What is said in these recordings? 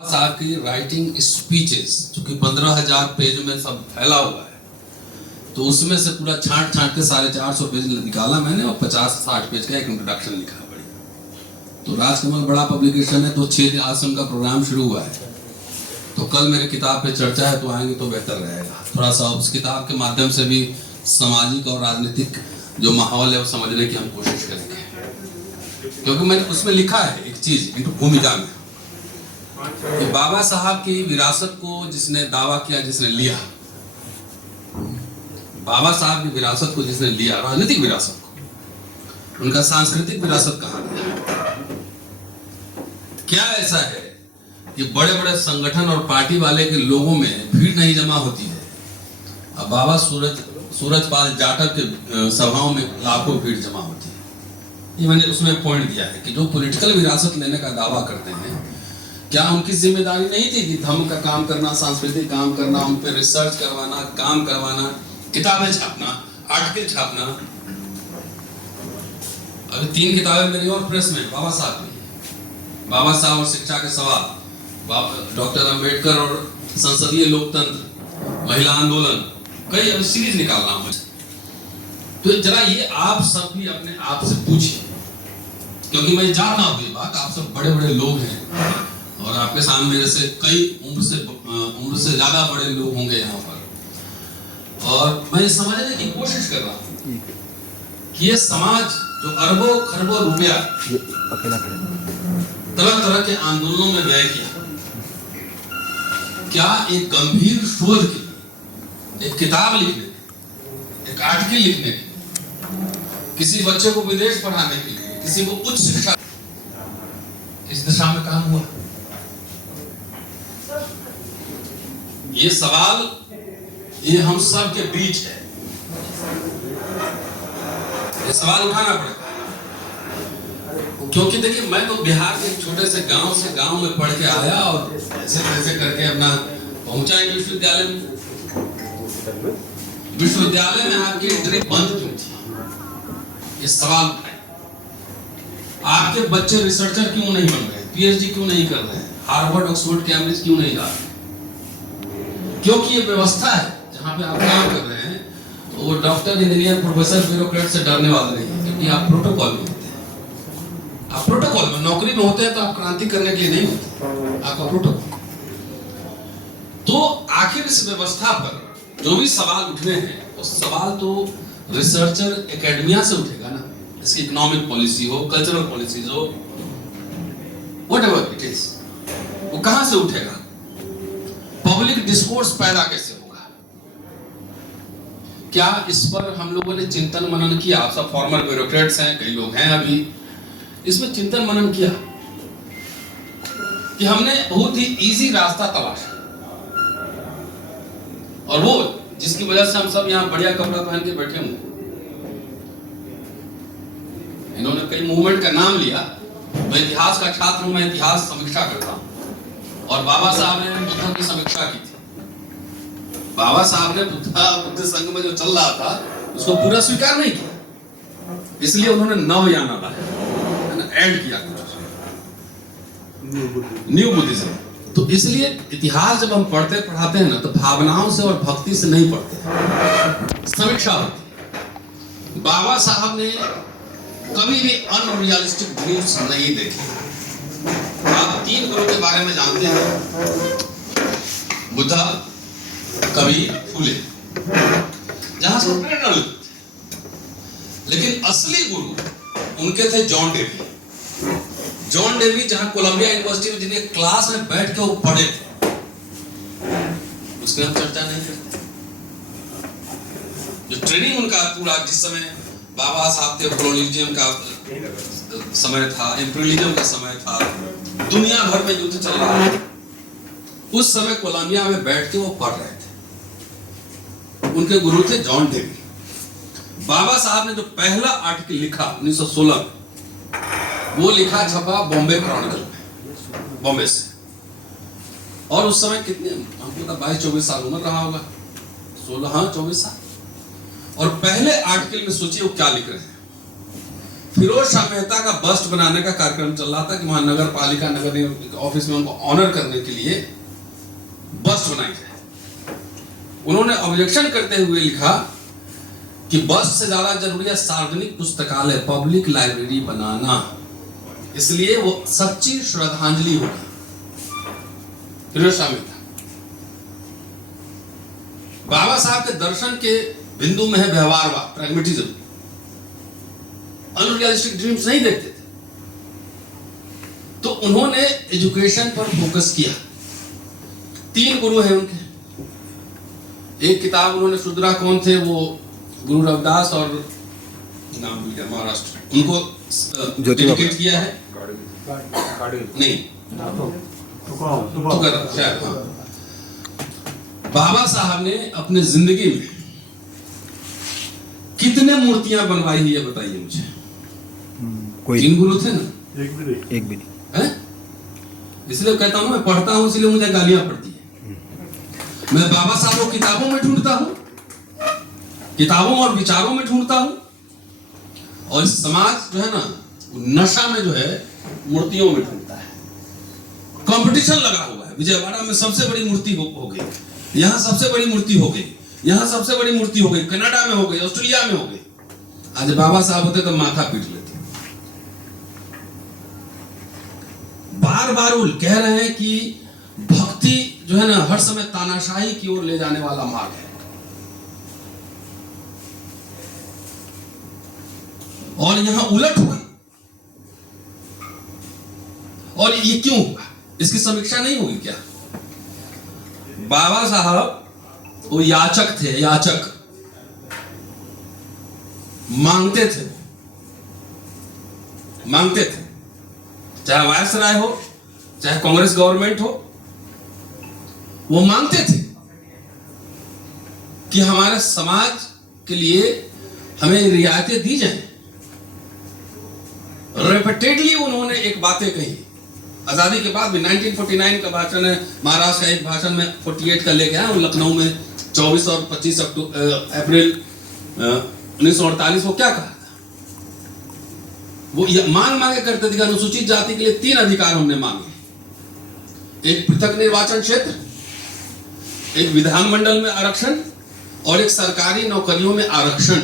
साहब की writing speeches चूंकि 15,000 पेज में सब फैला हुआ है, तो उसमें से पूरा छांट छांट के 450 पेज निकाला मैंने और 50-60 पेज का एक इंट्रोडक्शन लिखा। बढ़िया। तो राजकमल बड़ा पब्लिकेशन है, तो 6 आश्रम का प्रोग्राम शुरू हुआ है। तो कल मेरे किताब पे चर्चा है, तो आएंगे तो बेहतर रहेगा। थोड़ा सा उस किताब के माध्यम से भी सामाजिक और राजनीतिक जो माहौल है वो समझने की हम कोशिश करेंगे, क्योंकि मैंने उसमें लिखा है एक चीज भूमिका में कि बाबा साहब की विरासत को जिसने दावा किया, जिसने लिया, बाबा साहब की विरासत को जिसने लिया, राजनीतिक विरासत को, उनका सांस्कृतिक विरासत कहाँ गया? क्या ऐसा है कि बड़े बड़े संगठन और पार्टी वाले के लोगों में भीड़ नहीं जमा होती है? अब बाबा सूरजपाल जाटव के सभाओं में लाखों भीड़ जमा होती है। ये मैंने उसमें पॉइंट दिया है कि जो पॉलिटिकल विरासत लेने का दावा करते हैं, क्या उनकी जिम्मेदारी नहीं थी कि धर्म का काम करना, सांस्कृतिक काम करना, उन पर रिसर्च करवाना, काम करवाना, किताबें छापना, आर्टिकल छापना? अभी 3 किताबें मेरी और प्रेस में बाबा साहब की, बाबा साहब और शिक्षा के सवाल, डॉक्टर अंबेडकर और संसदीय लोकतंत्र, महिला आंदोलन, कई अभी सीरीज निकाल रहा हूं। तो जरा ये आप सब भी अपने आप से पूछिए, क्योंकि मैं जानना हूं ये बात, आप सब बड़े बड़े लोग हैं और आपके सामने मेरे से कई उम्र से ज्यादा बड़े लोग होंगे यहाँ पर, और मैं समझने की कोशिश कर रहा हूँ कि ये समाज जो अरबों खरबों रुपया तरह तरह के आंदोलनों में व्यय किया, क्या एक गंभीर शोध के लिए, एक किताब लिखने के, एक आर्टिकल लिखने के, किसी बच्चे को विदेश पढ़ाने के लिए, किसी को उच्च शिक्षा, इस दिशा में काम हुआ? ये सवाल ये हम सब के बीच है, ये सवाल उठाना पड़ेगा। क्योंकि देखिए, मैं तो बिहार के एक छोटे से गांव में पढ़ के आया और ऐसे ऐसे करके अपना पहुंचा विश्वविद्यालय में। विश्वविद्यालय में आपकी एंट्री बंद क्यों थी? ये सवाल उठाए। आपके बच्चे रिसर्चर क्यों नहीं बन रहे, पीएचडी क्यों नहीं कर रहे हैं, हार्वर्ड ऑक्सफोर्ड कैम्ब्रिज क्यों नहीं जा रहे? क्योंकि ये व्यवस्था है जहां पे आप काम कर रहे हैं, तो वो डॉक्टर, इंजीनियर, प्रोफेसर, ब्यूरोक्रेट से डरने वाले नहीं है, क्योंकि आप प्रोटोकॉल में होते हैं। आप प्रोटोकॉल में, नौकरी में होते हैं तो आप क्रांति करने के लिए नहीं होते, आपका प्रोटोकॉल। तो आखिर इस व्यवस्था पर जो भी सवाल उठने हैं, वो सवाल तो रिसर्चर एकेडमिया से उठेगा ना। इसकी इकोनॉमिक पॉलिसी हो, कल्चरल पॉलिसीज हो, व्हाटएवर इट इज, वो कहां से उठेगा? पब्लिक डिस्कोर्स पैदा कैसे होगा? क्या इस पर हम लोगों ने चिंतन मनन किया? आप सब फॉर्मर ब्यूरोक्रेट्स हैं, कई लोग हैं अभी, इसमें चिंतन मनन किया कि हमने बहुत ही इजी रास्ता तलाशा, और वो जिसकी वजह से हम सब यहाँ बढ़िया कपड़ा पहन के बैठे हुए। इन्होंने कई मूवमेंट का नाम लिया। मैं इतिहास का छात्र हूं, मैं इतिहास समीक्षा करता हूं, और बाबा साहब ने बुद्ध की समीक्षा की थी। बाबा साहब ने बुद्ध संघ में जो चल रहा था उसको पूरा स्वीकार नहीं किया, इसलिए उन्होंने नवयान ऐड किया, न्यू बुद्धिज्म। तो इसलिए इतिहास जब हम पढ़ाते हैं ना, तो भावनाओं से और भक्ति से नहीं पढ़ते, समीक्षा होती। बाबा साहब ने कभी भी अनरियलिस्टिक ड्रीम्स नहीं देखे। आप 3 गुरु के बारे में जानते हैं, बुद्धा, कबीर, फूले, जहां से प्रेरणा मिलती थी। लेकिन असली गुरु उनके थे जॉन डेवी। जॉन डेवी जहां कोलंबिया यूनिवर्सिटी में जिनके क्लास में बैठ के वो पढ़े थे, उसकी हम चर्चा नहीं करते। जो ट्रेनिंग उनका पूरा, जिस समय बाबा साहब थे, कोलोनियलिज्म का समय था, इंपीरियलिज्म का समय था, दुनिया भर में युद्ध चल रहा था, उस समय कोलंबिया में बैठ के वो पढ़ रहे थे। उनके गुरु थे जॉन डेवी। बाबा साहब ने जो पहला आर्टिकल लिखा 1916 में, वो लिखा छपा बॉम्बे क्रॉनिकल में, बॉम्बे से। और उस समय कितने, हमको 22-24 साल उम्र रहा होगा, 16, हाँ 24 साल। और पहले आर्टिकल में सोचिए वो क्या लिख रहे हैं। फिरोज शाह मेहता का बस्ट बनाने का कार्यक्रम चल रहा था कि वहां नगर पालिका नगर निगम ऑफिस में उनको ऑनर करने के लिए बस्ट बनाई जाए। उन्होंने ऑब्जेक्शन करते हुए लिखा कि बस्ट से ज्यादा जरूरी है सार्वजनिक पुस्तकालय, पब्लिक लाइब्रेरी बनाना, इसलिए वो सच्ची श्रद्धांजलि होगी फिरोज शाह मेहता। बाबा साहब के दर्शन के बिंदु में है व्यवहारवाद, प्रैग्मेटिज्म। अनरियलिस्टिक ड्रीम्स नहीं देखते थे, तो उन्होंने एजुकेशन पर फोकस किया। 3 गुरु हैं उनके। एक किताब उन्होंने शुद्रा कौन थे, वो गुरु रविदास और नाम भूल गया, महाराष्ट्र, उनको डेडिकेट किया है। नहीं तो शायद हाँ। बाबा साहब ने अपने जिंदगी में कितने मूर्तियां बनवाई है ये बताइए मुझे। कोई 3 गुरु थे ना, एक भी नहीं है? इसलिए कहता हूं मैं पढ़ता हूं, इसलिए मुझे गालियां पड़ती है। मैं बाबा साहब को किताबों में ढूंढता हूं, किताबों और विचारों में ढूंढता हूं, और इस समाज जो है ना नशा में जो है मूर्तियों में ढूंढता है। कंपटीशन लगा हुआ है। विजयवाड़ा में सबसे बड़ी मूर्ति हो गई, यहां सबसे बड़ी मूर्ति हो गई, यहां सबसे बड़ी मूर्ति हो गई, कनाडा में हो गई, ऑस्ट्रेलिया में हो गई। आज बाबा साहब होते तो माथा पीट लेते। बार बार वो कह रहे हैं कि भक्ति जो है ना हर समय तानाशाही की ओर ले जाने वाला मार्ग है, और यहां उलट हुई। और ये क्यों हुआ, इसकी समीक्षा नहीं होगी क्या? बाबा साहब वो याचक थे, याचक मांगते थे, मांगते थे। चाहे वायसराय हो, चाहे कांग्रेस गवर्नमेंट हो, वो मांगते थे कि हमारे समाज के लिए हमें रियायतें दी जाएं। रिपीटेडली उन्होंने एक बातें कही। आजादी के बाद भी 1949 का भाषण है, महाराष्ट्र का एक भाषण में 48 का लेके आया, लखनऊ में 24 और 25 अप्रैल 1948। वो क्या कहा था? वो मांग मांगे करते थे कि अनुसूचित जाति के लिए 3 अधिकार हमने मांगे। एक पृथक निर्वाचन क्षेत्र, एक विधानमंडल में आरक्षण, और एक सरकारी नौकरियों में आरक्षण।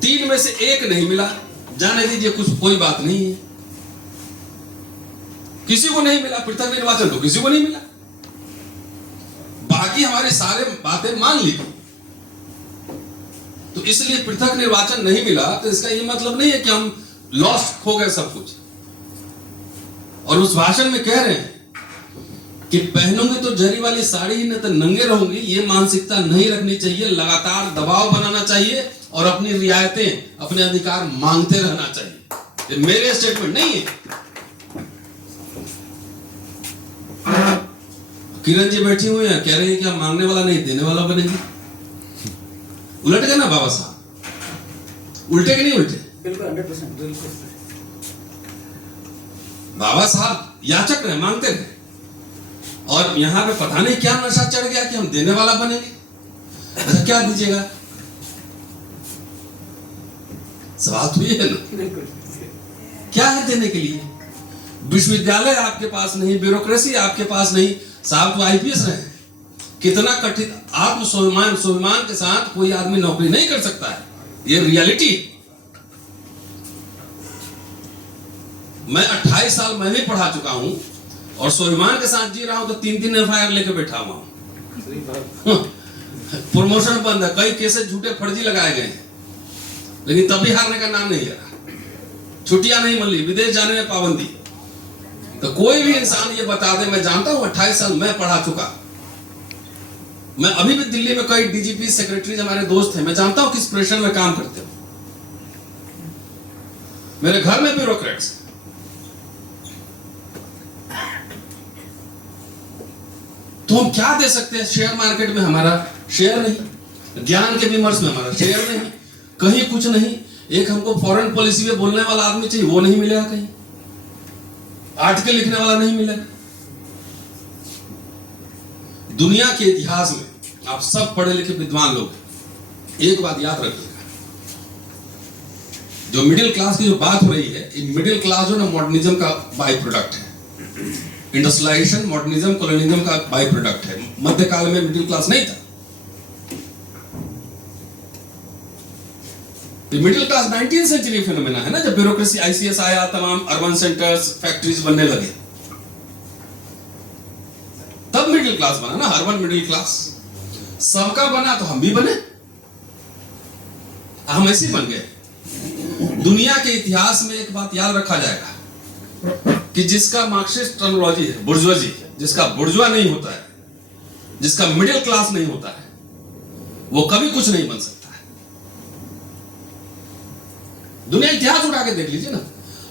3 में से एक नहीं मिला। जाने दीजिए, कुछ कोई बात नहीं है, किसी को नहीं मिला। पृथक निर्वाचन तो किसी को नहीं मिला, बाकी हमारे सारे बातें मान ली। तो इसलिए पृथक निर्वाचन नहीं मिला, तो इसका ये मतलब नहीं है कि हम लॉस्ट हो गए सब कुछ। और उस भाषण में कह रहे हैं कि पहनूंगी तो जरी वाली साड़ी ही, न तो नंगे रहूंगी। ये मानसिकता नहीं रखनी चाहिए। लगातार दबाव बनाना चाहिए और अपनी रियायतें, अपने अधिकार मांगते रहना चाहिए। ये मेरे स्टेटमेंट नहीं है। किरण जी बैठी हुई है, कह रहे हैं कि हम मांगने वाला नहीं देने वाला बनेंगे। उलट गए ना बाबा साहब, उल्टे के नहीं उल्टे? बिल्कुल 100%। बाबा साहब याचक रहे, मांगते रहे, और यहां पे पता नहीं क्या नशा चढ़ गया कि हम देने वाला बनेंगे। अच्छा क्या दीजिएगा? सवाल तो ये है ना, क्या है देने के लिए? विश्वविद्यालय आपके पास नहीं, ब्यूरोक्रेसी आपके पास नहीं। साहब तो आईपीएस रहे, कितना कठिन स्वाभिमान के साथ कोई आदमी नौकरी नहीं कर सकता है। ये रियलिटी। मैं 28 साल मैं भी पढ़ा चुका हूं, और स्वाभिमान के साथ जी रहा हूं, तो 3-3 एफआईआर लेके बैठा हुआ हूं। प्रमोशन बंद है, कई केसेस झूठे फर्जी लगाए गए हैं, लेकिन तभी हारने का नाम नहीं ले रहा। छुट्टियां नहीं मिल रही, विदेश जाने में पाबंदी। तो कोई भी इंसान ये बता दे, मैं जानता हूं 28 साल मैं पढ़ा चुका। मैं अभी भी दिल्ली में कई डीजीपी सेक्रेटरीज हमारे दोस्त हैं, मैं जानता हूं किस प्रेशर में काम करते हो। मेरे घर में ब्यूरोक्रेट्स। तो हम क्या दे सकते हैं? शेयर मार्केट में हमारा शेयर नहीं, ज्ञान के विमर्श में हमारा शेयर नहीं, कहीं कुछ नहीं। एक हमको फॉरेन पॉलिसी में बोलने वाला आदमी चाहिए, वो नहीं मिलेगा। कहीं आर्टिकल लिखने वाला नहीं मिलेगा। दुनिया के इतिहास में आप सब पढ़े लिखे विद्वान लोग हैं, एक बात याद रखिएगा, जो मिडिल क्लास की जो बात हो रही है, ये मिडिल क्लास जो ना मॉडर्निज्म का बाई प्रोडक्ट है। इंडस्ट्रियलाइजेशन, मॉडर्निज्म, कॉलोनिज्म का बाई प्रोडक्ट है। मध्यकाल में मिडिल क्लास नहीं था। मिडिल क्लास 19वीं सेंचुरी फिनोमेना है ना, जब ब्यूरोक्रेसी आईसीएस आया, तमाम अर्बन सेंटर्स, फैक्ट्रीज बनने लगे, तब मिडिल क्लास बना ना, अर्बन मिडिल क्लास। सबका बना तो हम भी बने, हम ऐसे बन गए। दुनिया के इतिहास में एक बात याद रखा जाएगा कि जिसका मार्क्सिस्ट टर्मिनोलॉजी है बुर्जुआजी, जिसका बुर्जुआ नहीं होता है, जिसका मिडिल क्लास नहीं होता है, वो कभी कुछ नहीं बन सकता है। दुनिया इतिहास उठा के देख लीजिए ना।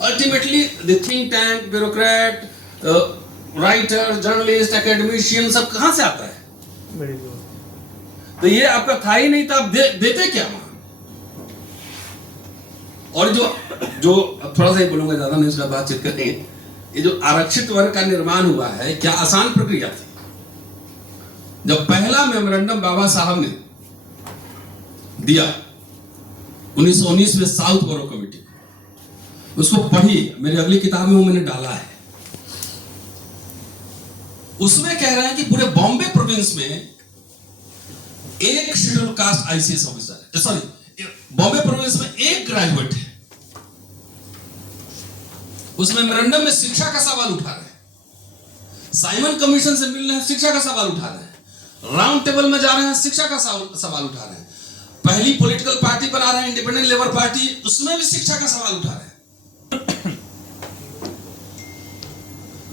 Ultimately the think tank, bureaucrat, writer, journalist, academician सब कहां से आता है? तो ये आपका था ही नहीं, तो आप देते क्या वहां? और जो थोड़ा सा ही बोलूंगा, ज्यादा नहीं, उसका बातचीत करेंगे। ये जो आरक्षित वर्ग का निर्माण हुआ है, क्या आसान प्रक्रिया थी? जब पहला मेमोरेंडम बाबा साहब ने दिया 1919 में साउथ बोरो कमेटी, उसको पढ़ी, मेरी अगली किताब में वो मैंने डाला है। उसमें कह रहे हैं कि पूरे बॉम्बे प्रोविंस में एक शेड्यूल कास्ट आईसीएस ऑफिसर है, सॉरी, बॉम्बे प्रोविंस में एक ग्रेजुएट है। उस मेमोरेंडम में शिक्षा का सवाल उठा रहे हैं, साइमन कमीशन से मिल रहे हैं, शिक्षा का सवाल उठा रहे हैं, राउंड टेबल में जा रहे हैं, शिक्षा का सवाल उठा रहे हैं, पहली पॉलिटिकल पार्टी बना रहे हैं इंडिपेंडेंट लेबर पार्टी, उसमें भी शिक्षा का सवाल उठा रहे हैं।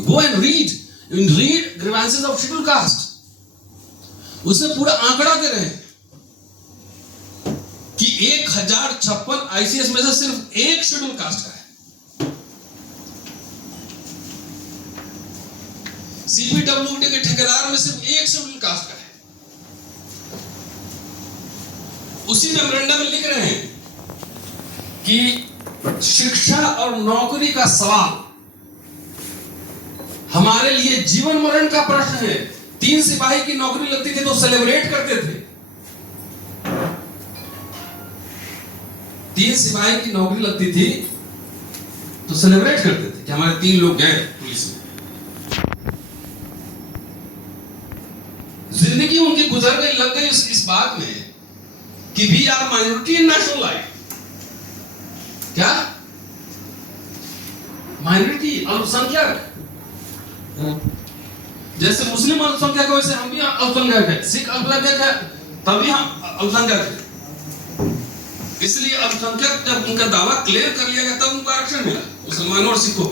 Go and read grievances of schedule caste. उसने पूरा आंकड़ा दे रहे हैं कि 1056 आईसीएस में से सिर्फ एक शेड्यूल कास्ट का है। सीपीडब्ल्यूडी के ठेकेदार में सिर्फ एक शेड्यूल कास्ट का है। उसी मेमोरेंडम में लिख रहे हैं कि शिक्षा और नौकरी का सवाल हमारे लिए जीवन मरण का प्रश्न है। 3 सिपाही की नौकरी लगती थी तो सेलिब्रेट करते थे। 3 सिपाही की नौकरी लगती थी तो सेलिब्रेट करते थे कि हमारे 3 लोग गए पुलिस में। जिंदगी उनकी गुजर गई, लग गई इस बात में कि we are minority in national life. क्या माइनॉरिटी, अल्पसंख्यक, जैसे मुस्लिम अल्पसंख्यक है वैसे हम भी अल्पसंख्यक है, सिख अल्पसंख्यक है तभी हम अल्पसंख्यक है। इसलिए अल्पसंख्यक जब उनका दावा क्लियर कर लिया गया तब उनको आरक्षण मिला, मुसलमानों और सिखों।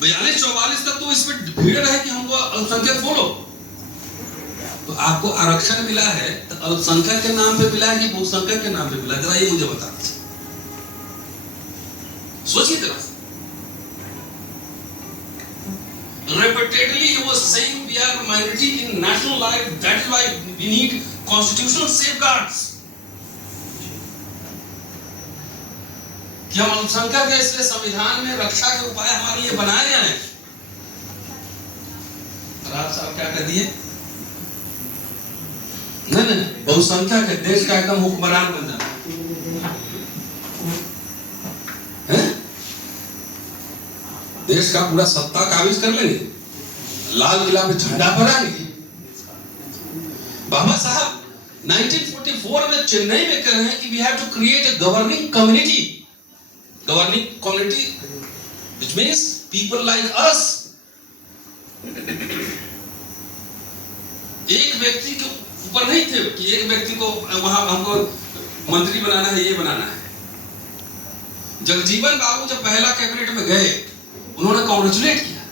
42-44 तक तो इस पे भीड़ है कि हमको अल्पसंख्यक बोलो। तो आपको आरक्षण मिला है तो अल्पसंख्यक के नाम पे मिला है कि बहुसंख्यक के नाम पे मिला, जरा ये मुझे बता दीजिए, सोचिए जरा। Repeatedly he was saying we are minority in national life, that is why we need constitutional safeguards. कि हम अल्पसंख्यक है इसलिए संविधान में रक्षा के उपाय हमारे लिए बनाए गए हैं। राज साहब क्या कर दिए? नहीं, बहुसंख्यक है, देश का एकदम हुक्मरान बन जाना है, देश का पूरा सत्ता काबिज कर लेंगे, लाल किला पे झंडा फहराएंगे। बाबा साहब 1944 में चेन्नई में कह रहे हैं कि we have to create a governing community which means people like us। एक व्यक्ति के ऊपर नहीं थे कि एक व्यक्ति को वहां हमको मंत्री बनाना है, ये बनाना है। जगजीवन बाबू जब पहला कैबिनेट में गए उन्होंने कॉन्ग्रेचुलेट किया।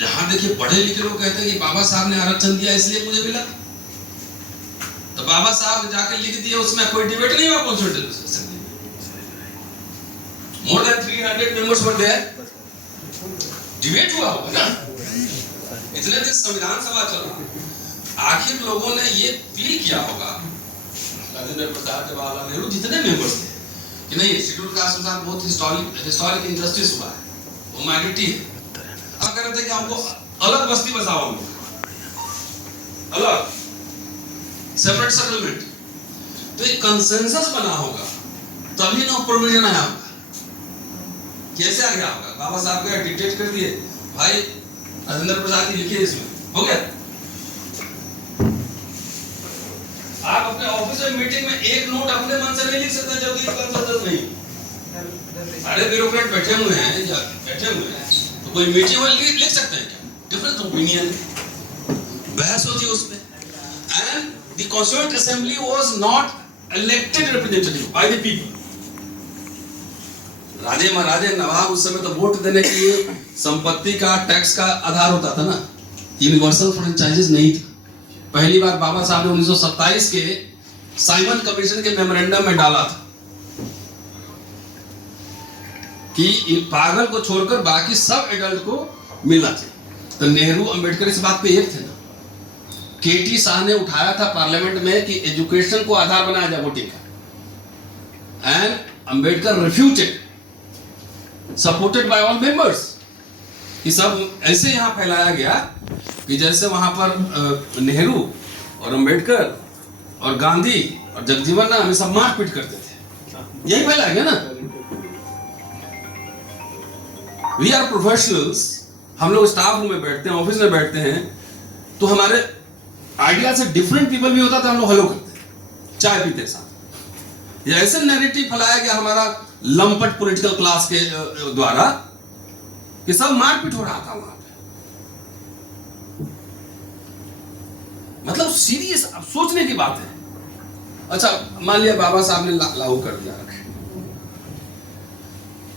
जहां देखिए पढ़े लिखे लोग कहते हैं कि बाबा साहब ने आरक्षण दिया इसलिए मुझे मिला, तो बाबा साहब जाके लिख दिए, उसमें कोई डिबेट नहीं हुआ कॉन्स्टिट्यूशन में। More than 300 members were there, debate हुआ होगा ना, इतने दिन संविधान सभा चल रहा। आखिर लोगों ने ये फील किया होगा, राजेंद्र प्रसाद, जवाहरलाल नेहरू, जितने मेंबर्स थे, कि नहीं शेड्यूल कास्ट के साथ बहुत हिस्टोरिक इनजस्टिस हुआ है, वो माइनॉरिटी है। अब कह रहे थे कि हमको अलग बस्ती बसाओ, अलग सेपरेट सेटलमेंट। तो एक कंसेंसस बना होगा तभी ना प्रोविजन आया होगा। कैसे आ गया होगा? बाबा साहब का डिक्टेट कर दिए, भाई राजेंद्र प्रसाद जी लिखिए, इसमें हो गया। आप अपने ऑफिस में मीटिंग में एक नोट अपने मन से नहीं लिख सकते जब तक कंसेंसस नहीं। सारे ब्यूरोक्रेट बैठे हुए हैं या बैठे हुए हैं, तो कोई मीटिंग में लिख सकते हैं क्या? डिफरेंट ओपिनियन, बहस होती है उस पे। And the constituent assembly was not elected representative by the people. राजे महाराजे नवाब उस समय तो वोट देने के लिए संपत्ति का टैक्स का आधार होता था ना, यूनिवर्सल फ्रेंचाइजेस नहीं था। पहली बार बाबा साहब ने 1927 के साइमन कमीशन के मेमोरेंडम में डाला था कि पागल को छोड़कर बाकी सब एडल्ट को मिलना चाहिए। तो नेहरू अंबेडकर इस बात पे एक थे ना। केटी शाह ने उठाया था पार्लियामेंट में कि एजुकेशन को आधार बनाया जाए वोटिंग का, and Ambedkar refuted, supported by all members. ये सब ऐसे यहां फैलाया गया कि जैसे वहां पर नेहरू और अंबेडकर और गांधी और जगजीवन राम सब मारपीट करते थे। यही फैलाया गया ना। वी आर प्रोफेशनल्स, हम लोग स्टाफ रूम में बैठते हैं, ऑफिस में बैठते हैं, तो हमारे आइडिया से डिफरेंट पीपल भी होता था, हम लोग हेलो करते हैं चाय पीते साथ। ये ऐसे नैरेटिव फैलाया गया हमारा लंपट पॉलिटिकल क्लास के द्वारा कि सब मारपीट हो रहा था वहां पे। मतलब सीरियस अब सोचने की बात है। अच्छा मान लिया बाबा साहब ने लागू कर दिया,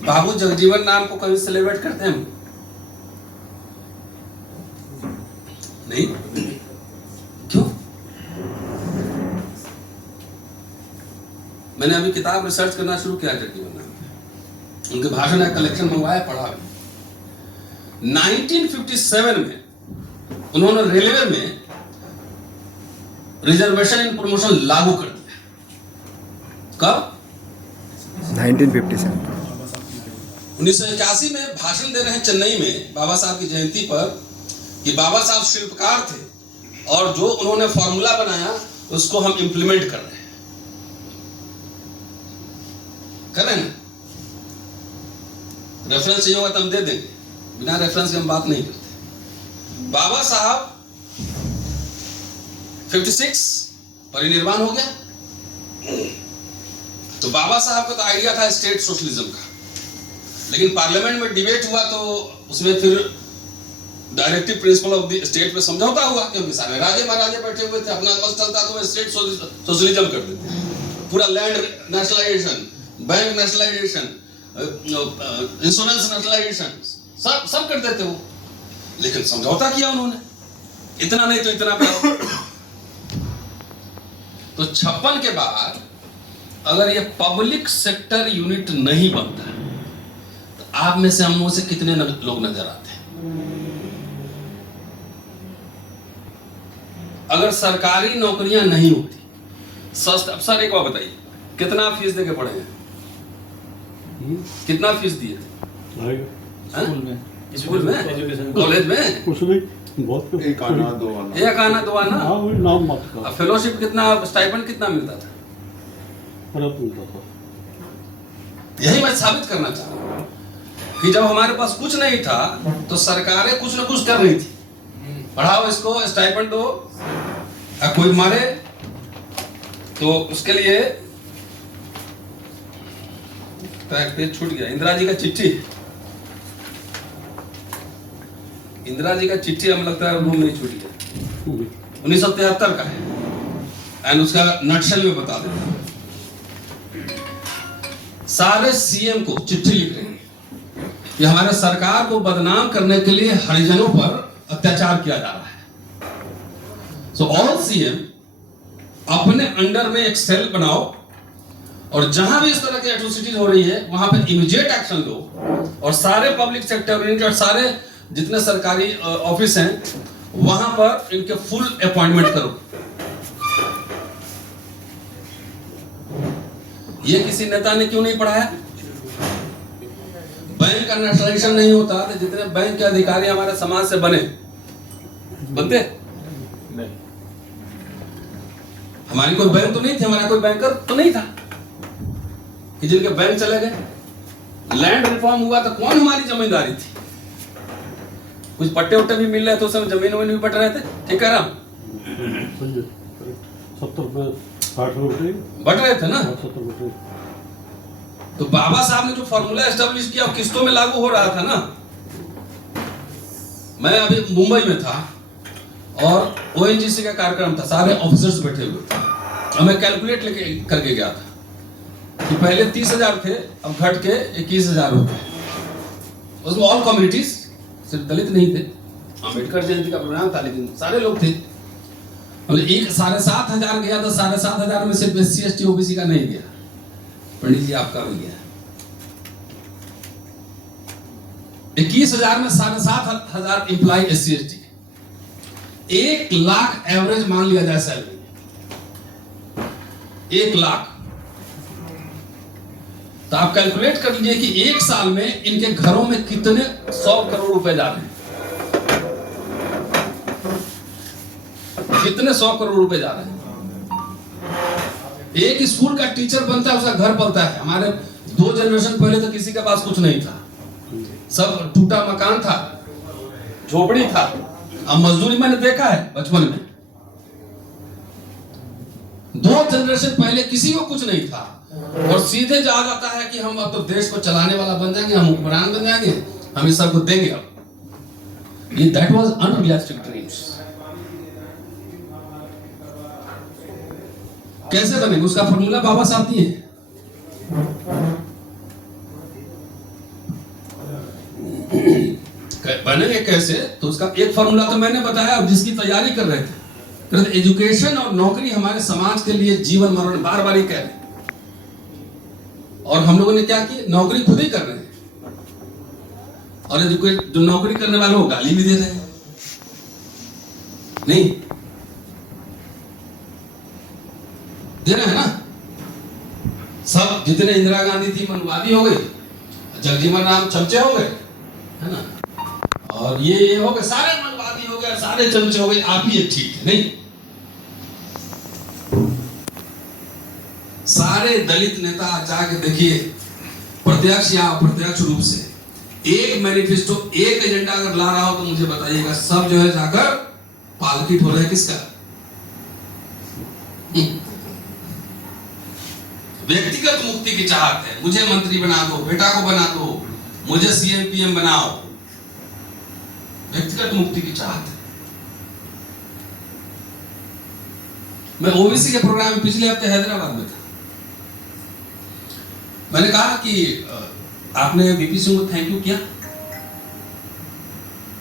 बाबू जगजीवन राम को कभी सेलिब्रेट करते हैं? नहीं, क्यों? मैंने अभी किताब रिसर्च करना शुरू किया जगजीवन राम, उनके भाषण का कलेक्शन मंगवाया, पढ़ा भी। 1957 में उन्होंने रेलवे में रिजर्वेशन इन प्रमोशन लागू कर दिया। कब? 1957। 1981 में भाषण दे रहे हैं चेन्नई में बाबा साहब की जयंती पर कि बाबा साहब शिल्पकार थे और जो उन्होंने फॉर्मूला बनाया उसको हम इंप्लीमेंट कर रहे हैं। कर रहे हैं ना? रेफरेंस चाहिए होगा तो हम दे देंगे, बिना रेफरेंस के हम बात नहीं करते। बाबा साहब 56 परिनिर्वाण हो गया। तो बाबा साहब का तो आइडिया था स्टेट सोशलिज्म का, लेकिन पार्लियामेंट में डिबेट हुआ तो उसमें फिर directive principle of the state पे समझौता हुआ, क्योंकि सारे राजे महाराजे बैठे हुए थे, अपना बस चलता तो स्टेट सोशलिज्म कर देते। पूरा land nationalisation, bank nationalisation, insurance nationalisation, सब कर देते वो। लेकिन समझौता किया उन्होंने, इतना नहीं तो इतना पे। तो 56 के बाद अगर ये पब्लिक सेक्टर यूनिट नहीं बनता तो आप में से, हम में से कितने लोग नजर आते हैं? अगर सरकारी नौकरियां नहीं होती, सर एक बार बताइए, कितना फीस देके पढ़े हैं? कितना फीस दिए थे? स्कूल में, कॉलेज में? कुछ नहीं, बहुत एक आना दो आना। हाँ, वही नाम मात्र का। फेलोशिप कितना, स्टाइपेंड कितना मिलता था? मिलता था। यही मैं साबित करना चाह रहा हूं कि जब हमारे पास कुछ नहीं था तो सरकारें कुछ ना कुछ कर रही थी। पढ़ाओ इसको, स्टाइपेंड दो, कोई मारे तो उसके लिए पेज छूट गया। इंदिरा जी का चिट्ठी, इंदिरा जी का चिट्ठी हमें लगता है रूम नहीं छूट गया, 1973 का है। एंड उसका नटशेल में बता देता हूं। सारे सीएम को चिट्ठी लिख रहे हैं कि हमारे सरकार को बदनाम करने के लिए हरिजनों पर अत्याचार किया जा रहा है। सो ऑल सीएम अपने अंडर में एक सेल बनाओ और जहां भी इस तरह की एट्रोसिटीज हो रही है वहां पर इमीडिएट एक्शन लो, और सारे पब्लिक सेक्टर यूनिट और सारे जितने सरकारी ऑफिस हैं वहां पर इनके फुल अपॉइंटमेंट करो। ये किसी नेता ने क्यों नहीं पढ़ाया? बैंक का नेशनलाइजेशन नहीं होता तो जितने बैंक के अधिकारी हमारे समाज से बनते हमारी कोई बैंक तो नहीं थी, हमारा कोई बैंकर तो नहीं था कि जिनके बैंक चले गए। लैंड रिफॉर्म हुआ तो कौन हमारी जमींदारी थी? कुछ पट्टे उट्टे भी मिल रहे थे, उस समय जमीन वमीन भी बट रहे थे, ठीक है राम? 70 रुपये 60 रुपये बट रहे थे ना। 70 रुपये। तो बाबा साहब ने जो फॉर्मूला एस्टेब्लिश किया वो किस्तों में लागू हो रहा था ना। मैं अभी मुंबई में था और ओएनजीसी का कार्यक्रम था, सारे ऑफिसर्स बैठे हुए थे और मैं कैलकुलेट लेके करके गया था कि पहले 30,000 थे, अब घट के 21,000 हो गए। उसमें ऑल कम्युनिटीज, सिर्फ दलित नहीं थे। अम्बेडकर जयंती का प्रोग्राम था लेकिन सारे लोग थे। मतलब एक 7,500 गया तो 7,500 में सिर्फ SC ST OBC का नहीं गया, पंडित जी आपका भी गया। 21,000 में 7,500 employ SC ST, 1 lakh average मान लिया जाए सैलरी, 1 लाख। तो आप कैलकुलेट कर लीजिए कि एक साल में इनके घरों में कितने 100 करोड़ रुपए जा रहे हैं, कितने 100 करोड़ रुपए जा रहे हैं। एक स्कूल का टीचर बनता है, उसका घर पलता है। हमारे 2 जनरेशन पहले तो किसी के पास कुछ नहीं था, सब टूटा मकान था, झोपड़ी था। अब मजदूरी मैंने देखा है बचपन में। 2 जनरेशन पहले किसी को कुछ नहीं था और सीधे जा जाता है कि हम अब तो देश को चलाने वाला बन जाएंगे, हम हुक्मरान बन जाएंगे, हम इस सबको देंगे। अब ये दैट वाज अनरियलिस्टिक ड्रीम्स। कैसे बनेंगे उसका फॉर्मूला बाबा साहब दिए। बनेंगे कैसे, तो उसका एक फॉर्मूला तो मैंने बताया। अब जिसकी तैयारी कर रहे थे, एजुकेशन और नौकरी हमारे समाज के लिए जीवन मरण, बार बार ही कह रहे हैं। और हम लोगों ने क्या किया, नौकरी खुद ही कर रहे हैं और जो नौकरी करने वालों को गाली भी दे रहे हैं। नहीं दे रहे हैं ना। सब जितने इंदिरा गांधी थी मनुवादी हो गई, जगजीवन राम चमचे हो गए, है ना, और ये हो गए, सारे मनवादी हो गए, सारे चमचे हो गए, आप ही एक ठीक है। नहीं, सारे दलित नेता जाके देखिए, प्रत्यक्ष या अप्रत्यक्ष रूप से एक मैनिफेस्टो, एक एजेंडा अगर ला रहा हो तो मुझे बताइएगा। सब जो है जाकर पालकी ठो रहे हैं किसका? व्यक्तिगत मुक्ति की चाहत है। मुझे मंत्री बना दो, बेटा को बना दो, मुझे CM PM बनाओ। व्यक्तिगत मुक्ति की चाहत है। मैं OBC के प्रोग्राम में पिछले हफ्ते हैदराबाद में था। मैंने कहा कि आपने VP सिंह को थैंक यू किया,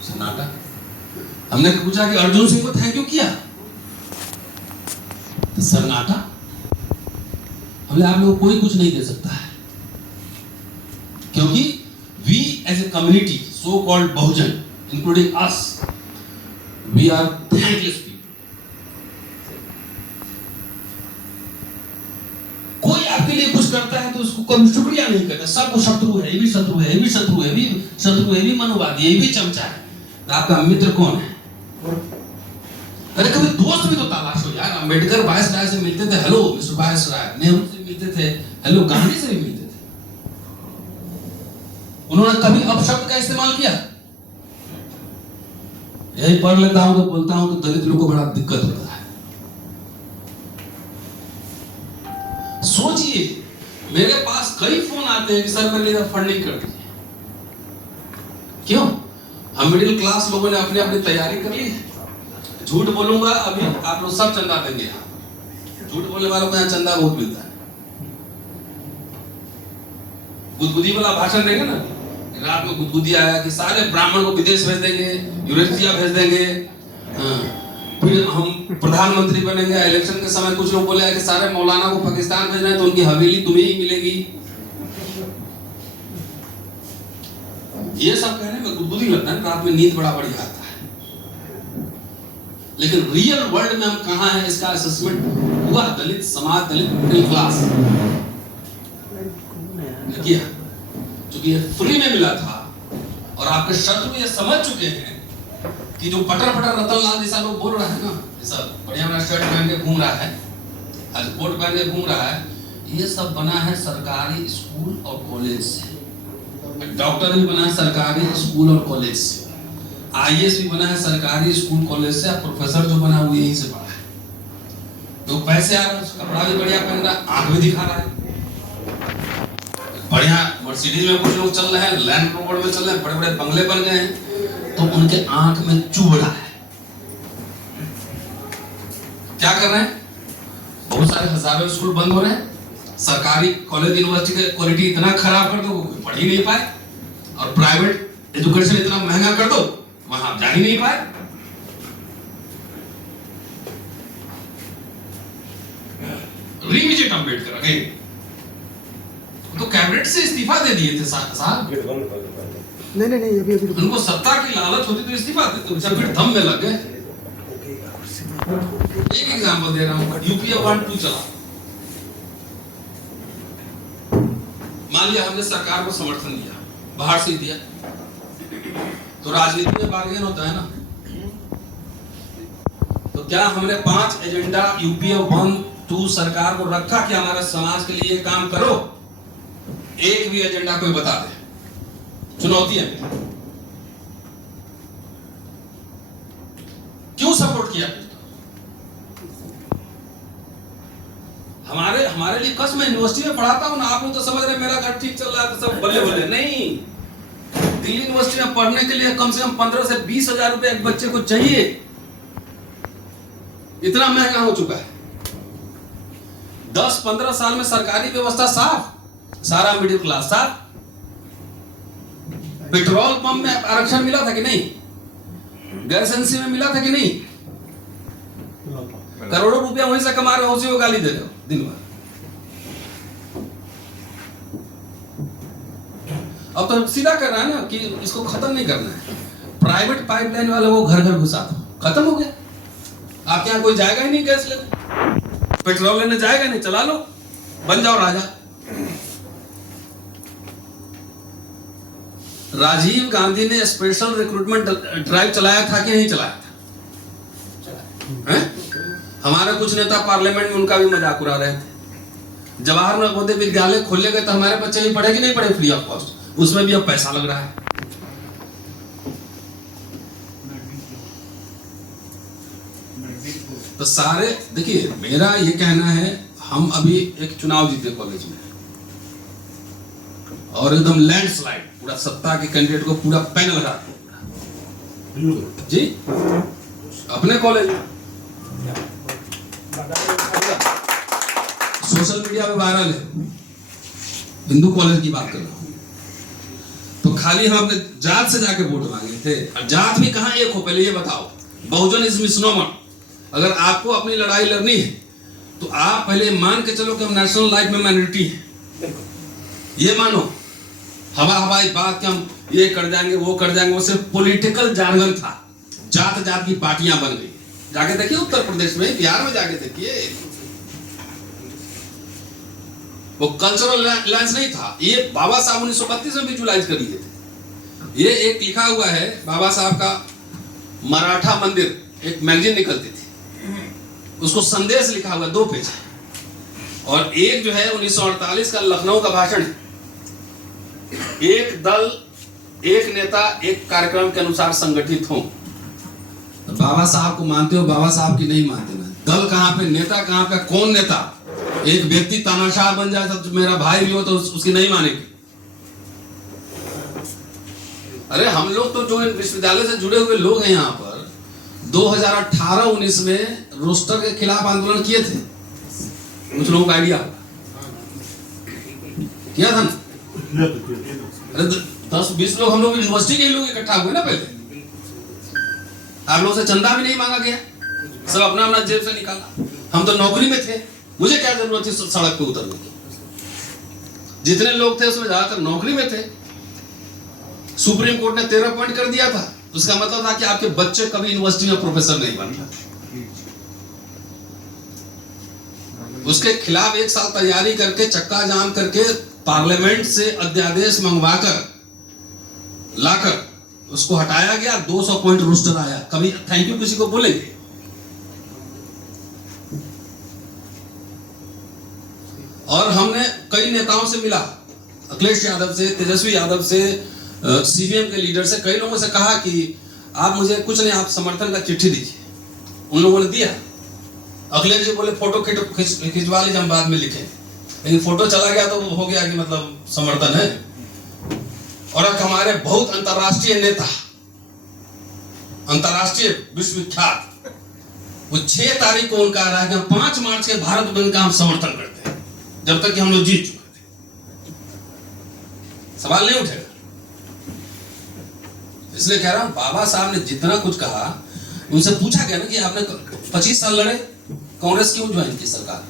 सन्नाटा। हमने पूछा कि अर्जुन सिंह को थैंक यू किया, तो सन्नाटा। हमने आप लोगों को कोई कुछ नहीं दे सकता है, क्योंकि we as a community, so called Bahujan, including us, we are thankless people. कोई आपके लिए कुछ करता है तो उसको कभी शुक्रिया नहीं करता, सबको शत्रु है, ये भी शत्रु है, ये भी शत्रु है, ये भी शत्रु है, ये भी मनोवादी, ये भी चमचा है। तो आपका मित्र कौन है? अरे कभी दोस्त भी तो तलाशो यार। अम्बेडकर बायस राय से मिलते थे, हेलो मिस्टर बायस राय। नेहरू से मिलते थे, हेलो। गांधी से भी मिलते थे। उन्होंने कभी अपशब्द का इस्तेमाल किया? यही पढ़ लेता हूं तो बोलता हूं तो दलित लोगों को बड़ा दिक्कत होता है। सोचिए, मेरे पास कई फोन आते हैं कि सर मेरे लिए फंडिंग कर दीजिए। क्यों? हम मिडिल क्लास लोगों ने अपनी अपनी तैयारी कर ली है। झूठ बोलूंगा, अभी आप लोग सब चंदा देंगे यहाँ। झूठ बोलने वालों को यहाँ चंदा बहुत मिलता है। गुदगुदी वाला भाषण देंगे ना, रात में गुदगुदी आया कि सारे ब्राह्मण को विदेश भेज देंगे, यूरेशिया भेज देंगे, फिर हम प्रधानमंत्री बनेंगे। इलेक्शन के समय कुछ लोग बोले कि सारे मौलाना को पाकिस्तान भेजना है तो उनकी हवेली तुम्हें ही मिलेगी। ये सब कहने में गुदगुदी लगता है, रात में नींद बड़ा बढ़िया आता है। लेकिन रियल वर्ल्ड में हम कहां हैं, इसका असेसमेंट हुआ दलित समाज, दलित मिडिल क्लास ने किया। क्योंकि ये फ्री में मिला था और आपके शत्रु ये समझ चुके हैं कि जो पटर पटर रतन लाल जैसा लोग बोल रहा है ना, जैसा बढ़िया शर्ट पहन के घूम रहा है, आज कोट पहन के घूम रहा है, ये सब बना है सरकारी स्कूल और कॉलेज से। डॉक्टर भी बना है सरकारी स्कूल और कॉलेज से, आईएएस भी बना है सरकारी स्कूल कॉलेज से, प्रोफेसर जो बना वो यहीं से पढ़ा है। तो पैसे आ रहे हैं, कपड़ा भी बढ़िया पहन रहा है, आंख भी दिखा रहा है, बढ़िया मर्सिडीज में कुछ लोग चल रहे हैं, लैंड रोवर में चल रहे हैं, बड़े बड़े बंगले बन गए हैं, तो उनके आंख में चुभ रहा है। क्या कर रहे हैं? बहुत सारे हजारों स्कूल बंद हो रहे हैं, सरकारी कॉलेज यूनिवर्सिटी की क्वालिटी इतना खराब कर दो कोई पढ़ ही नहीं पाए, और प्राइवेट एजुकेशन इतना महंगा कर दो वहां जा ही नहीं पाए। रिविजिट अम्बेडकर अगेन, तो कैबिनेट से इस्तीफा दे दिए थे साहब। नहीं अभी उनको सत्ता की लालच होती तो इस्तीफा देते, जब फिर दम में लग गए। एक एग्जांपल दे रहा हूं, यूपीए 1-2 चला, मान लिया हमने सरकार को समर्थन दिया, बाहर से दिया, तो राजनीति में बार्गेन होता है ना। तो क्या हमने 5 एजेंडा यूपीए 1-2 सरकार को रखा कि हमारे समाज के लिए काम करो? एक भी एजेंडा कोई बता दे, चुनौती है। क्यों सपोर्ट किया? हमारे लिए कस मैं यूनिवर्सिटी में पढ़ाता हूं ना, आप लोग तो समझ रहे मेरा घर ठीक चल रहा है तो सब बल्ले बल्ले। नहीं, दिल्ली यूनिवर्सिटी में पढ़ने के लिए कम से कम 15 से 20 हजार रुपए एक बच्चे को चाहिए, इतना महंगा हो चुका है। 10-15 साल में सरकारी व्यवस्था साफ, सारा मिडिल क्लास साफ। पेट्रोल पंप में आरक्षण मिला था कि नहीं? गैस एजेंसी में मिला था कि नहीं? करोड़ों रुपया वहीं से कमा रहे हो, उसी को गाली दे रहे हो दिन भर। अब तो सीधा कर रहा है ना कि इसको खत्म नहीं करना है, प्राइवेट पाइपलाइन वाले को घर घर घुसा दो, खत्म हो गया। आपके यहाँ कोई जाएगा ही नहीं गैस लेने, पेट्रोल लेने जाएगा नहीं, चला लो, बन जाओ राजा। राजीव गांधी ने स्पेशल रिक्रूटमेंट ड्राइव चलाया था कि नहीं चलाया था? हमारे कुछ नेता पार्लियामेंट में उनका भी मजाक उड़ा रहे थे। जवाहर नवोदय विद्यालय खोले गए तो हमारे बच्चे भी पढ़े कि नहीं पढ़े फ्री ऑफ कॉस्ट, उसमें भी अब पैसा लग रहा है। तो सारे देखिए, मेरा ये कहना है, हम अभी एक चुनाव जीते कॉलेज में और एकदम लैंडस्लाइड, पूरा सत्ता के कैंडिडेट को पूरा पैनल लगा जी अपने कॉलेज में, सोशल मीडिया पे वायरल है, हिंदू कॉलेज की बात कर रहा हूं। तो खाली हम अपने जात से जाके वोट मांगे थे, और जात भी कहां एक हो, पहले ये बताओ। बहुजन इज मिसनोमर। अगर आपको अपनी लड़ाई लड़नी है तो आप पहले मान के चलो कि हम नेशनल लाइफ में माइनॉरिटी है, ये मानो। हवाई बात कि हम ये कर जाएंगे वो कर जाएंगे, वो सिर्फ पॉलिटिकल जार्गन था, जात जात की पार्टियां बन गई। जाके देखिए उत्तर प्रदेश में, बिहार में जाके देखिए, वो कल्चरल अलायंस नहीं था। ये बाबा साहब 1932 में विजुलाइज कर लिए थे। ये एक लिखा हुआ है बाबा साहब का, मराठा मंदिर, एक मैगजीन निकलती थी, उसको संदेश लिखा हुआ 2 पेज, और एक जो है 1948 का लखनऊ का भाषण है। एक दल, एक नेता, एक कार्यक्रम के अनुसार संगठित हो। बाबा साहब को मानते हो, बाबा साहब की नहीं मानते ना। दल कहां पे, नेता कहां पे, कौन नेता? एक व्यक्ति तानाशाह बन जाए तो मेरा भाई भी हो तो उसकी नहीं मानेगी। अरे हम लोग तो जो विश्वविद्यालय से जुड़े हुए लोग हैं यहाँ पर, 2018-19 में रोस्टर के खिलाफ आंदोलन किए थे, कुछ लोगों का आइडिया किया था ना? अरे 10-20 लोग हम लोग यूनिवर्सिटी के लोग इकट्ठा हुए ना पहले, आप लोगों से चंदा भी नहीं मांगा गया, सब अपना अपना जेब से निकाला। हम तो नौकरी में थे, मुझे क्या जरूरत थी सड़क पे उतरने की? जितने लोग थे उसमें ज्यादातर नौकरी में थे। सुप्रीम कोर्ट ने 13 पॉइंट कर दिया था, उसका मतलब था कि आपके बच्चे कभी यूनिवर्सिटी में प्रोफेसर नहीं बन रहे। उसके खिलाफ 1 साल तैयारी करके, चक्का जाम करके, पार्लियामेंट से अध्यादेश मंगवाकर लाकर उसको हटाया गया। 200 पॉइंट रोस्टर आया। कभी थैंक यू किसी को बोलेंगे? और हमने कई नेताओं से मिला, अखिलेश यादव से, तेजस्वी यादव से, सीपीएम के लीडर से, कई लोगों से कहा कि आप मुझे कुछ नहीं, आप समर्थन का चिट्ठी दीजिए। उन लोगों ने दिया। अखिलेश जी बोले फोटो खिंचवा लीजिए, हम बाद में लिखें, लेकिन फोटो चला गया तो हो गया कि मतलब समर्थन है। और एक हमारे बहुत अंतर्राष्ट्रीय नेता, अंतर्राष्ट्रीय विश्वविख्यात, वो 6 तारीख को उनका रहा है कि हम 5 मार्च के भारत बंद का हम समर्थन करते हैं, जब तक कि हम लोग जीत चुके थे। सवाल नहीं उठेगा। इसलिए कह रहा हूं, बाबा साहब ने जितना कुछ कहा, उनसे पूछा गया ना कि आपने 25 साल लड़े, कांग्रेस क्यों ज्वाइन की सरकार?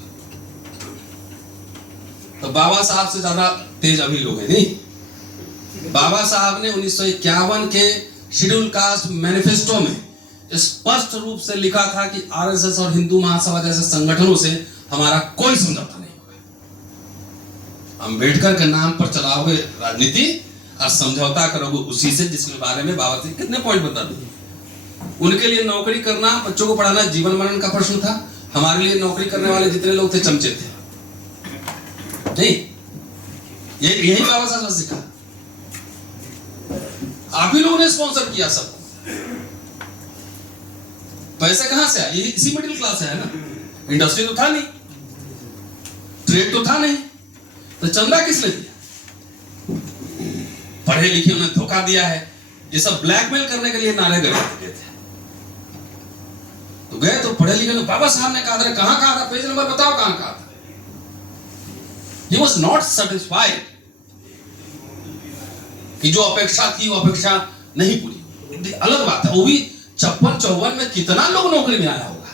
तो बाबा साहब से ज्यादा तेज अभी लोग हैं नहीं। बाबा साहब ने 1951 के शेड्यूल कास्ट मैनिफेस्टो में स्पष्ट रूप से लिखा था कि आरएसएस और हिंदू महासभा जैसे संगठनों से हमारा कोई समझौता नहीं होगा। अंबेडकर के नाम पर चला हुए राजनीति और समझौता करोगे उसी से जिसके बारे में बाबा जी कितने पॉइंट बता दिए। उनके लिए नौकरी करना, बच्चों को पढ़ाना जीवन मरण का प्रश्न था। हमारे लिए नौकरी करने वाले जितने लोग थे चमचे थे। नहीं, यही बाबा साहब ने सीखा। आप ही लोगों ने स्पॉन्सर किया सबको। पैसे कहां से आए? इसी मिडिल क्लास से है ना। इंडस्ट्री तो था नहीं, ट्रेड तो था नहीं, तो चंदा किसने दिया? पढ़े लिखे उन्हें धोखा दिया है। ये सब ब्लैकमेल करने के लिए नारे गए थे। तो गए तो पढ़े लिखे, बाबा साहब ने कहा था, कहां कहा था? पेज नंबर बताओ कहां कहा था। He was not satisfied कि जो अपेक्षा थी वो अपेक्षा नहीं पूरी। अलग बात है, वो भी 56-54 में कितना लोग नौकरी में आया होगा?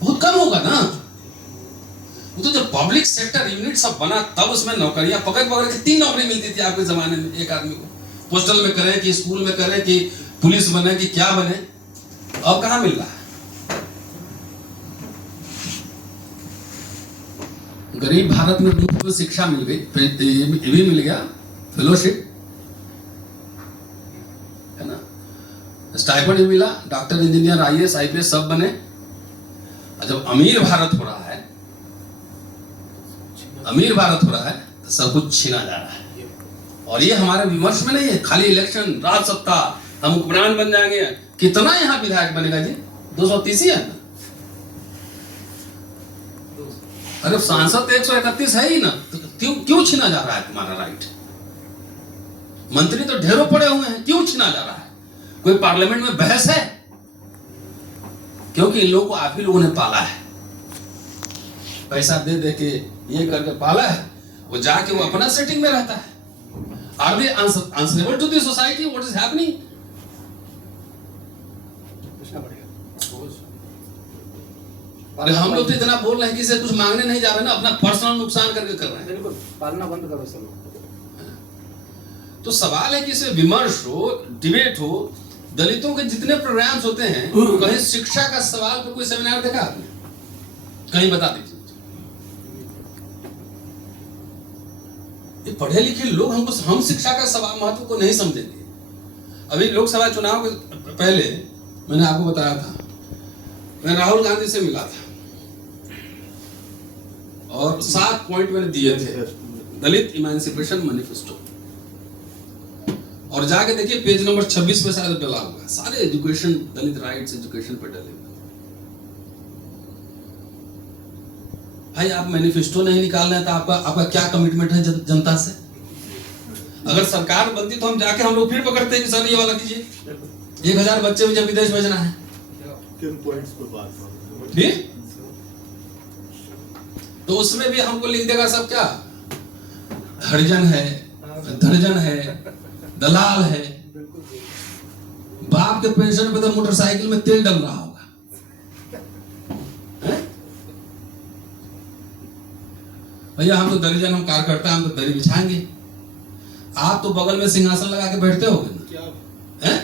बहुत कम होगा ना। वो तो जब पब्लिक सेक्टर यूनिट सब बना तब उसमें नौकरियां पकड़ के 3 नौकरी मिलती थी आपके जमाने में एक आदमी को। पोस्टल में करें कि स्कूल में करें कि पुलिस बने कि क्या बने। अब कहां मिल रहा है? गरीब भारत में मुफ्त में शिक्षा मिल गई, ये भी मिल गया, फेलोशिप है ना, स्टाइपेंड भी मिला, डॉक्टर इंजीनियर आईएएस आईपीएस सब बने। जब अमीर भारत हो रहा है, अमीर भारत हो रहा है तो सब कुछ छीना जा रहा है। और ये हमारे विमर्श में नहीं है, खाली इलेक्शन, राज सत्ता, हम हुक्मरान बन जाएंगे। कितना यहाँ विधायक बनेगा जी? 230 ही है ना। अरे सांसद 131 है ही ना, तो क्यों छीना जा रहा है तुम्हारा राइट? मंत्री तो ढेरों पड़े हुए हैं, क्यों छीना जा रहा है? कोई पार्लियामेंट में बहस है? क्योंकि इन लोगों को आप ही लोगों ने पाला है, पैसा दे दे के ये करके पाला है। वो जाके वो अपना सेटिंग में रहता है। Are they answerable to the society? What is happening? अरे हम लोग तो इतना बोल रहे हैं कि इसे कुछ मांगने नहीं जा रहे ना, अपना पर्सनल नुकसान करके कर रहे हैं। बिल्कुल, पालना बंद करो सब। तो सवाल है कि इसे विमर्श हो, डिबेट हो। दलितों के जितने प्रोग्राम्स होते हैं, कहीं शिक्षा का सवाल पर कोई सेमिनार देखा आपने? कहीं बता दीजिए। ये पढ़े लिखे लोग हम शिक्षा का सवाल महत्व को नहीं समझेंगे। अभी लोकसभा चुनाव के पहले मैंने आपको बताया था, मैं राहुल गांधी से मिला था और 7 पॉइंट मैंने दिए थे, दलित इमेंसिपेशन मैनिफेस्टो। और जाके देखिए पेज नंबर 26 पे शायद डला हुआ है, सारे एजुकेशन, दलित राइट्स, एजुकेशन पे डले हुए। भाई आप मैनिफेस्टो नहीं निकाल रहे हैं तो आपका क्या कमिटमेंट है जनता से? अगर सरकार बनती तो हम जाके हम लोग फिर पकड़ते हैं कि सर ये वाला कीजिए, 1000 बच्चे मुझे विदेश भेजना है। किन पॉइंट्स पर बात ठीक, तो उसमें भी हमको लिख देगा सब क्या, हरिजन है, धड़जन है, दलाल है। बाप के पेंशन पे तो मोटरसाइकिल में तेल डल रहा होगा। भैया हम तो दरिजन, हम कार्यकर्ता, हम तो दरी बिछाएंगे। आप तो बगल में सिंहासन लगा के बैठते होगे ना, हैं?